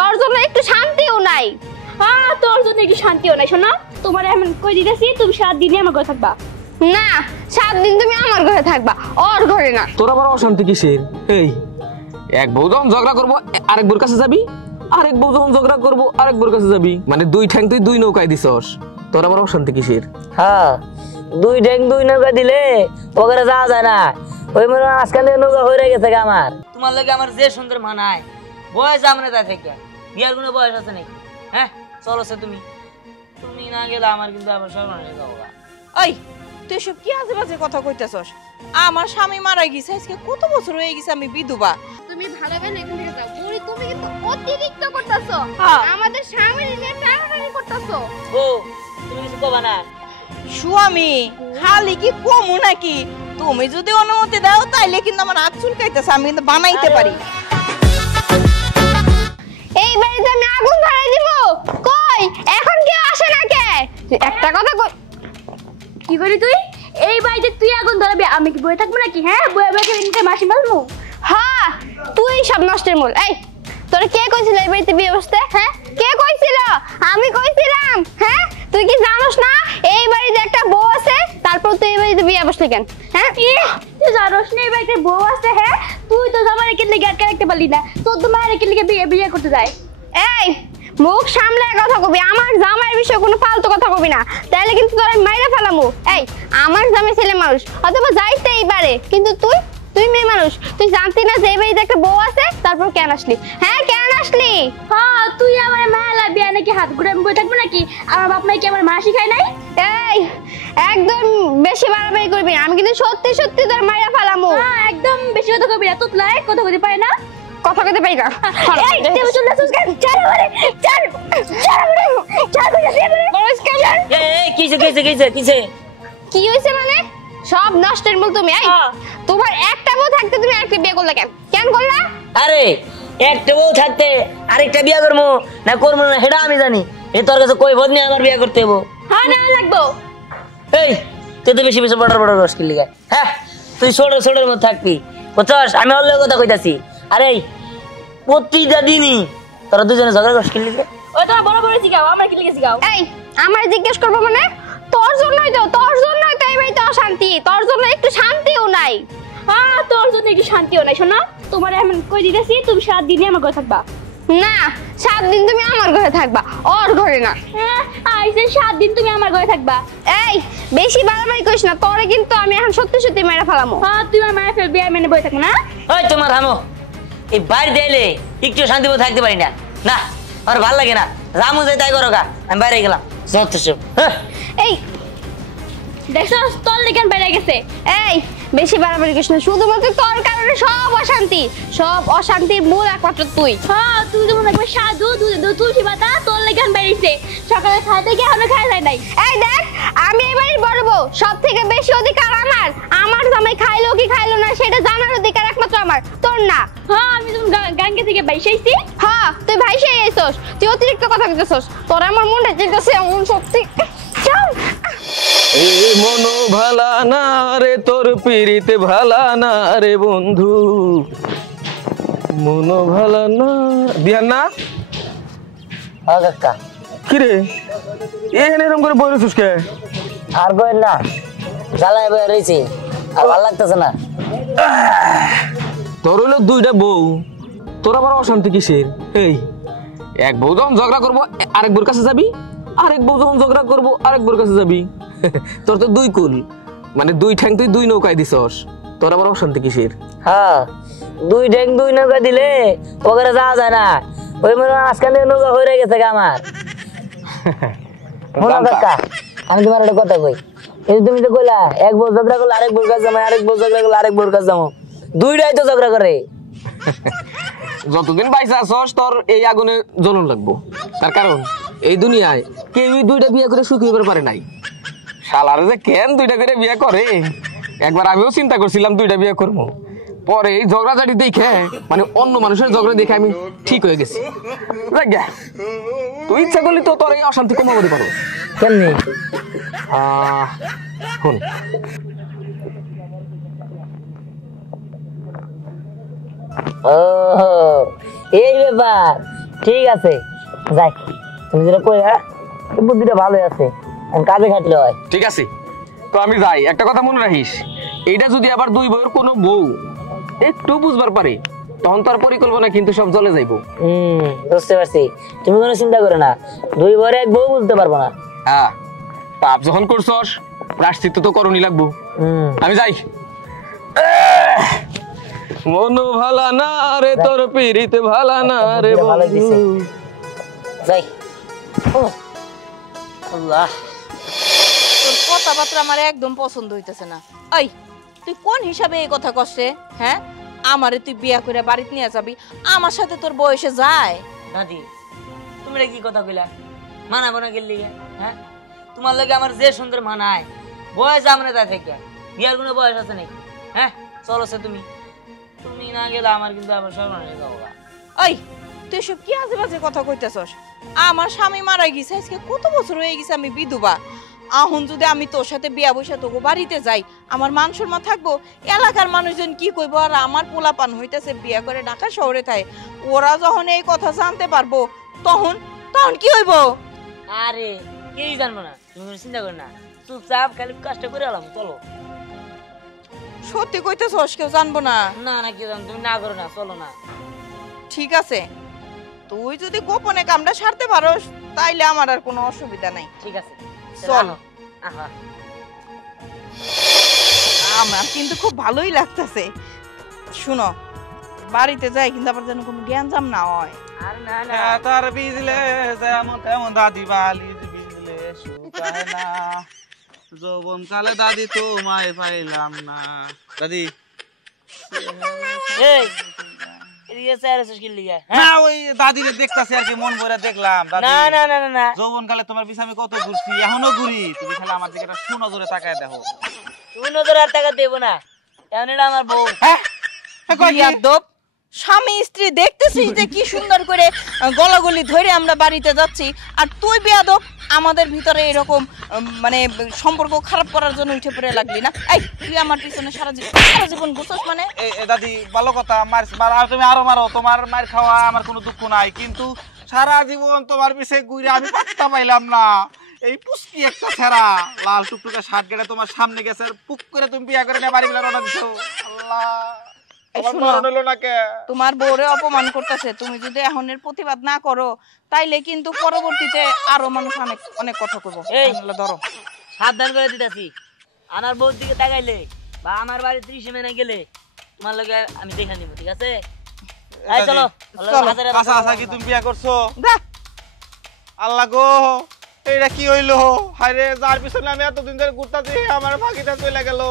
তোর জন্য একটু শান্তিও নাই। হ্যাঁ তোর জন্য একটু শান্তিও নাই। শোনো তোমার এমন কই দিতেছি তুমি 7 দিনই আমার ঘরে থাকবা। না 7 দিন তুমি আমার ঘরে থাকবা, ওর ঘরে না। তোর আবার অশান্তি কিসের? এই এক বউ যখন ঝগড়া করবো আরেক বউর কাছে যাবি, আরেক বউ যখন ঝগড়া করবো আরেক বউর কাছে যাবি, মানে দুই ঠ্যাং তুই দুই নৌকায় দিছস। তোর আবার অশান্তি কিসের? হ্যাঁ দুই ঠ্যাং দুই নৌকা দিলে ওখানে যাওয়া যায় না। ওই মনে আজকাল নৌকা হয়ে গেছে আমার। তোমার লাগে আমার যে সুন্দর মানায়, বয়স আমার তাই থেকে বিয়ার কোনো বয়স আছে নাকি? হ্যাঁ চলো সে তুমি তুমি না গেলে আমার কিন্তু আবার সর্বনাশ যাওয়া। ওই তুই সব কি আজে কথা কইতেছস? আমার স্বামী মারা গেছে আজকে কত বছর হয়ে গেছে, আমি বিধবা। তুমি ভালোবেন এখান থেকে যাও। বুড়ি তুমি কিন্তু অতিরিক্ত করতেছো, হ্যাঁ। আমাদের স্বামীর নিয়ে টানাটানি করতেছো। ও তুমি কিছু কবা না? স্বামী খালি কি কমু নাকি? তুমি যদি অনুমতি দাও তাইলে কিন্তু আমার হাত চুলকাইতেছে, আমি কিন্তু বানাইতে পারি। এই বাড়িতে আমি আগুন ধরাই দিব। কই এখন কেউ আসে না কে? একটা কথা কই, কি করি তুই? এই বাড়িতে তুই আগুন ধরাবি, আমি কি বয়ে থাকবো নাকি? হ্যাঁ বয়ে বয়ে ইনকাম মাসি মারমু? হ্যাঁ তুই সব নষ্টের মূল। এই তোর কে কইছিল এই বাড়িতে বিয়ে বসতে? হ্যাঁ কে কইছিল? আমি কইছিলাম। হ্যাঁ তুই কি জানোস না এই বাড়িতে একটা বউ আছে, তারপর তুই এই বাড়িতে বিয়ে বসলি কেন? হ্যাঁ তুই জানোস না এই বাড়িতে বউ আছে? হ্যাঁ তুই তো জামাই কে লেগে আটকে রাখতে পারলি না, তোর তো মায়ের কে লেগে বিয়ে করতে যায়। এই মুখ সামলে কথা কবি, আমার জামাইয়ের বিষয়ে কোনো ফালতু কথা কবি না, তাহলে কিন্তু তোর আমি মাইরা ফেলামু। এই আমার জামাই ছেলে মানুষ অথবা যাইতেই পারে, কিন্তু তুই মেয়ে মানুষ, তুই জানতি না যে এই বাড়িতে একটা বউ আছে, তারপর কেন আসলি? হ্যাঁ কেন আসলি? হ্যাঁ তুই আমার মায়া লাগবি নাকি? হাত ঘুরে আমি বয়ে থাকবো নাকি? আমার বাপ মাই কি আমার মা শিখাই নাই? এই একদম বেশি বাড়াবাড়ি করবি না, আমি কিন্তু সত্যি সত্যি তোর মাইরা ফেলামু। হ্যাঁ একদম বেশি কথা কবি না, তোর লাই কথা কইতে পারে না, কথা কইতে পারি না। এই তুই চলে আসছিস কেন? চার বারে চার চার কইছিস এই কিছে কি হইছে মানে? সব নষ্টের মূল তুমি। এই তোমার একটা বউ থাকতে তুমি আরেকটা বিয়ে করলে কেন? কেন করলা? আরে একটা বউ থাকতে আরেকটা বিয়ে করবো না করবো না সেটা আমি জানি। এই তোর কাছে কই ভোজ নিয়ে আমার বিয়ে করতে হবো? হ্যাঁ না লাগবো। এই তুই তো বেশি বেশি বড় রস কিনলি গায়ে। হ্যাঁ তুই ছোটের মধ্যে থাকবি বুঝছস? আমি অল্প কথা কইতাছি। আরে প্রতিটা দিনই তোরা দুজনে ঝগড়া রস কিনলি গায়ে। ওই তোরা বড় বড় শিখাও, আমার কি লিখে শিখাও? এই আমার জিজ্ঞেস করবো মানে? তোর জন্যই তো এই বাড়িতে অশান্তি, তোর জন্য একটু শান্তিও নাই। হ্যাঁ তোর জন্য একটু শান্তিও নাই। শোনো তোমার এমন কই দিতেছি তুমি 7 দিনই আমার ঘরে থাকবা। না 7 দিন তুমি আমার ঘরে থাকবা, ওর ঘরে না। হ্যাঁ আইছে 7 দিন তুমি আমার ঘরে থাকবা। এই বেশি বাড়াবাড়ি করিস না, তোরে কিন্তু আমি এখন সত্যি সত্যি মেরে ফেলামু। হ্যাঁ তুই আমার মায়ের ফেলবি, আমি বই থাকবো না। ওই তোমার হামো এই বাড়ি দিলে একটু শান্তি মতো থাকতে পারি না। না আমার ভালো লাগে না, রামু যাই তাই করো গা, আমি বাইরে গেলাম। এই দেখছো তোর লেগে বাইরে গেছে। এই বেশি বাড়াবাড়ি করিস না, শুধুমাত্র তোর কারণে সব অশান্তির মূল একমাত্র তুই। হ্যাঁ তুই যেমন একবার সাধু তুলসী পাতা তোর লেগে বেরিয়েছে, সকালে খাইতে গিয়ে এখনো খাই যায় নাই। এই দেখ আমি এবারই বড় বউ, সব থেকে বেশি অধিকার আমার জামাই খাইলো কি খাইলো না সেটা জানার অধিকার একমাত্র আমার, তোর না। হ্যাঁ আমি যখন গাঙ্গে থেকে বাইসাইছি। হ্যাঁ তুই ভাইসাই আইছস, তুই অতিরিক্ত কথা কইতেছস, তোর আমার মনটা যেতেছে এমন সত্যি। এই মন ভালা না রে তোর পিরিতে ভালা না রে বন্ধু, মন ভালা না। বিহান না কাকা কি রে এখানে এরকম করে বই রয়েছিস কে? আর কই না জ্বালায় বয়ে রয়েছি, আর ভালো লাগতেছে না। তোর হইলো দুইটা বউ, তোর আবার অশান্তি কিসের? এই এক বউ যখন ঝগড়া করবো আরেক বউর কাছে যাবি, আরেক বউ যখন ঝগড়া করবো আরেক বউর কাছে যাবি। তোর তো দুই কুল, মানে দুই ঠ্যাং তুই দুই নৌকায় দিছস। তোর আবার অশান্তি কিসের? হ্যাঁ দুই ঠ্যাং দুই নৌকা দিলে ওখানে যাওয়া যায় না। ওই মনে আজকাল নৌকা হয়ে গেছে আমার। কাকা আমি তোমার একটা কথা কই, এই তুমি তো কইলা এক বউ ঝগড়া করলে আরেক বউর কাছে যাবো, আরেক বউ ঝগড়া করলে আরেক বউর কাছে যাবো, দুইটাই তো ঝগড়া করে। যতদিন বাইসা আছস তোর এই আগুনে জ্বলন লাগবো, তার কারণ এই দুনিয়ায় কেউই দুইটা বিয়ে করে সুখী হতে পারে নাই। শালারে যে কেন দুইটা করে বিয়ে করে, একবার আমিও চিন্তা করছিলাম দুইটা বিয়ে করবো, পরে এই ঝগড়াঝাটি দেখে মানে অন্য মানুষের ঝগড়া দেখে আমি ঠিক হয়ে গেছি। তুই ইচ্ছা করলি তো তোর এই অশান্তি কমাতে পারো। কেমনি? শুন ও এই ব্যাপার, ঠিক আছে যাই, তুমি যেটা কইরা এই বুদ্ধিটা ভালোই আছে, এখন কাজে খাটলে হয়। ঠিক আছে, তো আমি যাই। একটা কথা মনে রাখিস, এইটা যদি আবার দুই বউয়ের কোনো বউ একটু বুঝবার পারে, তখন তার পরিকল্পনা কিন্তু সব চলে যাইবো। বুঝতে পারছি, তুমি কোনো চিন্তা করো না, দুই বরে এক বউ বুঝতে পারবো না। হ্যাঁ, পাপ যখন করছস প্রায়শ্চিত্ত তো করণই লাগবো। আমি যাই। মন ভালা না রে তোর পিরিত ভালা না রে ভালো দিছে। বন্ধু। যাই। ও আল্লাহ, তোর কথাবার্তা আমার একদম পছন্দ হইতেছে না। এই তুই কোন হিসাবে এই কথা কষ্টে? হ্যাঁ, আমারে তুই বিয়া করে বাড়িতে নিয়ে যাবি, আমার সাথে তোর বয়সে যায়? দাদি তুমি এটা কি কথা কইলা? মানাবো না গেলি? হ্যাঁ, তোমার লাগে আমার যে সুন্দর মানায়, বয়স আমরা তা থেকে বিয়ার কোনো বয়স আছে নাকি? হ্যাঁ চলো সে, তুমি তুমি না গেলে আমার কিন্তু আবার সর্বনাশ হয়ে যাবো। এই তুই সব কি আজে বাজে কথা কইতেছস? আমার স্বামী মারা গেছে আজকে কত বছর হয়ে গেছে, আমি বিধবা। এখন যদি আমি তোর সাথে বিয়া বসে তোকে বাড়িতে যাই, আমার মান সম্মান থাকবো? এলাকার মানুষজন কি কইবো? আর আমার পোলাপান হইতেছে বিয়া করে ঢাকা শহরে থাকে, ওরা যখন এই কথা জানতে পারবো তখন তখন কি হইব? আরে কেই জানবো না, তুমি কোনো চিন্তা করো না, চুপচাপ খালি কাজটা করে এলাম। চলো। সত্যি কইতেছস কেউ জানবো না? না না কেউ জানো, তুমি না করো না, চলো না। ঠিক আছে, তুই যদি গোপনে কামটা সারতে পারোস তাইলে আমার আর কোনো অসুবিধা নাই। ঠিক আছে চল। আহা, আমার কিন্তু খুব ভালোই লাগতেছে। শুনো, বাড়িতে যাই কিন্তু আবার যেন কোনো জ্ঞানজাম না হয়। আর না না তার বিজলে যেমন তেমন দাদি বালির বিজলে শুকায় না, যৌবন কালে দাদি তোমায় পাইলাম না। দাদি এই এদিকে স্যার এসে কি লিগা? না, ওই দাদিরে দেখতাছি আর কি, মন ভরে দেখলাম। দাদি না না না না না, যৌবন কালে তোমার পিছে আমি কত ঘুরছি, এখনো ঘুরি, তুমি খালি আমার দিকে একটা সুনজরে তাকায় দেখো। তুমি নজর আর টাকা দেবো না, এমন এটা আমার বউ। বিয়াদব, স্বামী স্ত্রী দেখতেছিস যে কি সুন্দর করে গলাগলি ধরে আমরা বাড়িতে যাচ্ছি, আর তুই বিয়াদব আমাদের ভিতরে এরকম মানে সম্পর্ক খারাপ করার জন্য উঠে পড়ে লাগলি না? এই তুই আমার পিছনে সারা জীবন ঘুরছস মানে? দাদি ভালো কথা, মার আর তুমি আরো মারো, তোমার মার খাওয়া আমার কোনো দুঃখ নাই, কিন্তু সারা জীবন তোমার পিছে ঘুরে আমি পাত্তা পাইলাম না। এই পুষ্টি একটা ছেঁড়া লাল টুকটুকে শার্ট গেড়ে তোমার সামনে গেছে, আর পুক করে তুমি বিয়া করে নিয়ে বাড়ি গেলে রওনা দিছো। আল্লাহ, এই আমার শোনো, মরণ হলো না কে? তোমার বউরে অপমান করতেছে, তুমি যদি এখনের প্রতিবাদ না করো তাইলে কিন্তু পরবর্তীতে আরো মানুষ অনেক অনেক কথা করবো। এই। তাহলে ধরো, সাবধান করে দিতেছি, আমার বউর দিকে তাকাইলে বা আমার বাড়ি 30 মেনে গেলে তোমার লগে আমি দেখে নিব, ঠিক আছে? এই চলো, চলো। আশা আশা কি তুমি বিয়া করছো? যা। আল্লাহ গো, এইটা কি হইলো? হায়রে, যার পিছনে আমি এতদিন ধরে ঘুরতাছি আমার ফাঁকিটা চলে গেল,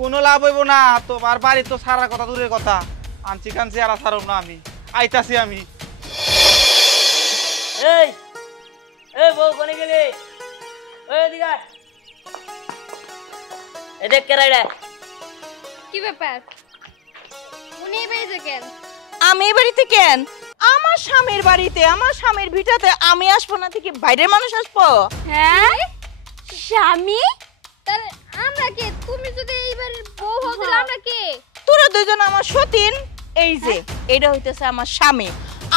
কোনো লাভ হইব না। তোমার বাড়ি তো সারার কথা দূরের কথা, আনছি কানছি আর ছাড়ব না আমি, আইতাছি আমি। এই এই বউ কোনে গেলি? ওই এদিকে আয়। এই দেখ কেরাইডা। কি ব্যাপার? উনি এই বাড়িতে কেন? আমি এই বাড়িতে কেন? আমার স্বামীর বাড়িতে, আমার স্বামীর ভিটাতে আমি আসবো না থেকে বাইরের মানুষ আসবো? হ্যাঁ স্বামী, তাহলে আমরা কে? তুমি যদি এই বাড়ির বউ হও তাহলে আমরা কে? তোরা দুজন আমার সতীন। এই যে এটা হইতেছে আমার স্বামী,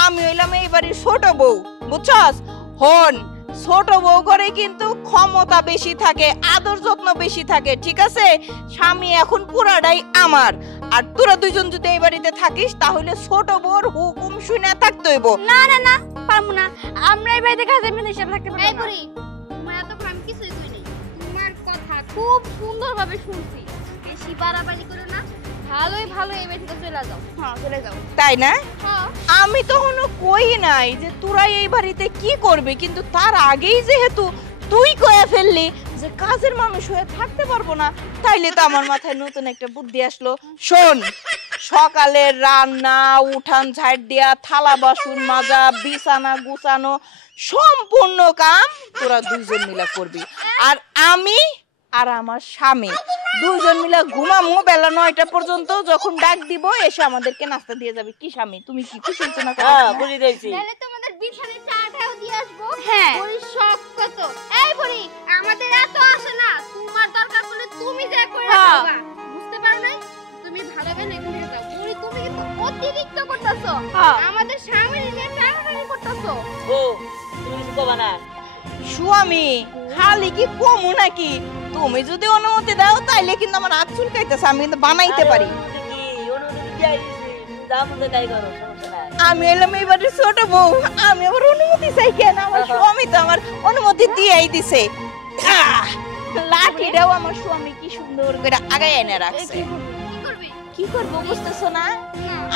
আমি হইলাম এই বাড়ির ছোট বউ, বুঝছস? হন, ছোট বউ ঘরে কিন্তু ক্ষমতা বেশি থাকে, আদর যত্ন বেশি থাকে, ঠিক আছে? স্বামী এখন পুরাটাই আমার। আর তোরা দুজন যদি এই বাড়িতে থাকিস তাহলে ছোট বউর হুকুম শুনে থাকতে হইব। না না না পারবো না, আমরা এই বাড়িতে কাজের মেয়ে হিসেবে থাকতে পারবো এই না। বুড়ি, তোমার এতক্ষণ আমি কিছুই কইনি। তোমার কথা খুব সুন্দরভাবে শুনছি। বেশি বাড়াবাড়ি করো না, ভালোই ভালো এই বাড়ি থেকে চলে যাও। হ্যাঁ চলে যাও। তাই না? হ্যাঁ। আমি তখনও কই নাই যে তোরা এই বাড়িতে কি করবে, কিন্তু তার আগেই যেহেতু তুই কয়ে ফেললি যে কাজের মানুষ হয়ে থাকতে পারবো না, তাইলে তো আমার মাথায় নতুন একটা বুদ্ধি আসলো। শোন, সকালের রান্না, উঠান ঝাড় দেয়া, থালা বাসন মাজা, বিছানা গুছানো সম্পূর্ণ কাম তোরা দুইজন মিলে করবি, আর আমি আর আমার স্বামী দুইজন মিলে ঘুমামু বেলা 9টা পর্যন্ত। যখন ডাক দিব এসে আমাদেরকে নাস্তা দিয়ে যাবে। কি স্বামী, তুমি কি খুশি হচ্ছ না? হ্যাঁ বুঝি দিয়েছি। তাহলে তোমাদের বিছানায় চাটাও দিয়ে আসবো। হ্যাঁ। বুড়ি শখ কত। এই বুড়ি, আমাদের এত আসে না, তোমার দরকার পড়লে তুমি যা করে হ্যাঁ। খাবা। বুঝতে পারো না? তুমি ভালো বেলা এখানে যাও। বুড়ি তুমি কিন্তু অতিরিক্ত করতেছো। হ্যাঁ। আমাদের স্বামীর নিয়ে টানাটানি করতেছো। করছো? ও তুমি কিছু কবা না? স্বামী খালি কি কমু নাকি? তুমি যদি অনুমতি দাও তাইলে কিন্তু আমার হাত চুলকাইতেছে, আমি কিন্তু বানাইতে পারি। কি অনুমতি দিয়াই দিছি, তুমি যা মন চায় তাই করো, সমস্যা নাই। আমি এলাম এবারে ছোট বউ, আমি আবার অনুমতি চাই কেন? আমার স্বামী তো আমার অনুমতি দিয়েই দিছে। লাঠিটাও আমার স্বামী কি সুন্দর করে আগায় এনে রাখছে। কি করবো বুঝতেছো না?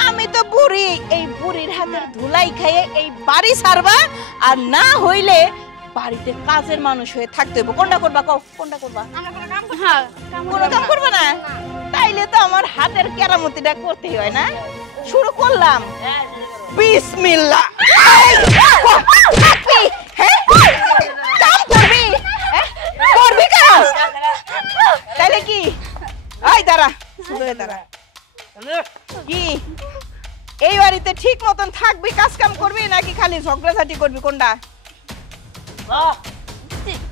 আমি তো বুড়ি, এই বুড়ির হাতের ধুলাই খাইয়ে এই বাড়ি ছাড়বা, আর না হইলে বাড়িতে কাজের মানুষ হয়ে থাকতে হবে। কোনটা করবা কও, কোনটা করবা? হ্যাঁ, কোনো কাম করবা না? তাইলে তো আমার হাতের কেরামতিটা করতেই হয় না? শুরু করলাম। হ্যাঁ শুরু করো। বিসমিল্লাহ। হ্যাঁ? কাম করবি? হ্যাঁ? করবি কাম? তাইলে কি? আই দাঁড়া, শুধু দাঁড়া। কি এই বাড়িতে ঠিক মতন থাকবি, কাজ কাম করবি নাকি খালি ঝগড়াঝাটি করবি? কোনটা? বাহ,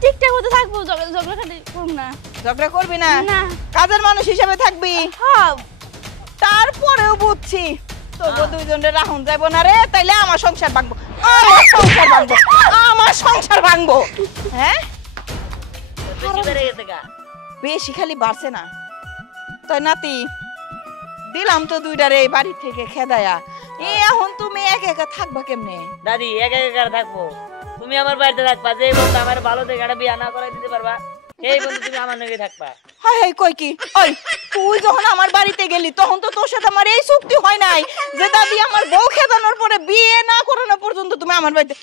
ঠিকঠাক মতো থাকবো, ঝগড়া খালি করব না। ঝগড়া করবি না? না। কাজের মানুষ হিসেবে থাকবি? হ্যাঁ, তারপরেও বুঝছি তবু দুইজনের রাহুন যাব না রে, তাইলে আমার সংসার ভাঙবো, আমার সংসার ভাঙবো, আমার সংসার ভাঙবো। হ্যাঁ, বেশি বেড়ে গেছে গা। বেশি খালি বাড়ছে না তাই নাতি? দিলাম তো দুইটারে এই বাড়ি থেকে খেদায়া, এখন তুমি একা একা থাকবা কেমনে? দাদি একা একা থাকবো, তুমি আমার বাড়িতে থাকবা, যে বন্ধু আমার ভালো দেখে একটা বিয়া না করাই দিতে পারবা, এই বন্ধু তুমি আমার নাকি থাকবা। হাই হাই কই কি? ওই তুই যখন আমার বাড়িতে গেলি তখন তো তোর সাথে আমার এই চুক্তি হয় নাই যে দাদি আমার বউ খেদানোর পরে বিয়ে না করানো পর্যন্ত তুমি আমার বাড়িতে,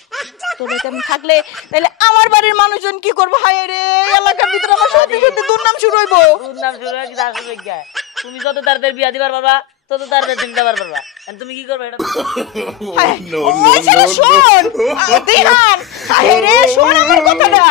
তোর বাড়িতে আমি থাকলে তাহলে আমার বাড়ির মানুষজন কি করবো? হায় রে, এলাকার ভিতরে আমার সত্যি সত্যি দুর্নাম শুরু হইবো। তোর নাম শুরু হয় কি আসবে কি? তুমি যত তাড়াতাড়ি বিয়া দিবার পারবা তত তাড়াতাড়ি চিন্তা পারবা। আর তুমি কি করবে এটা? হায়, ওই ছেলে শোন, দিহান, হায় রে, শোন আমার কথাটা।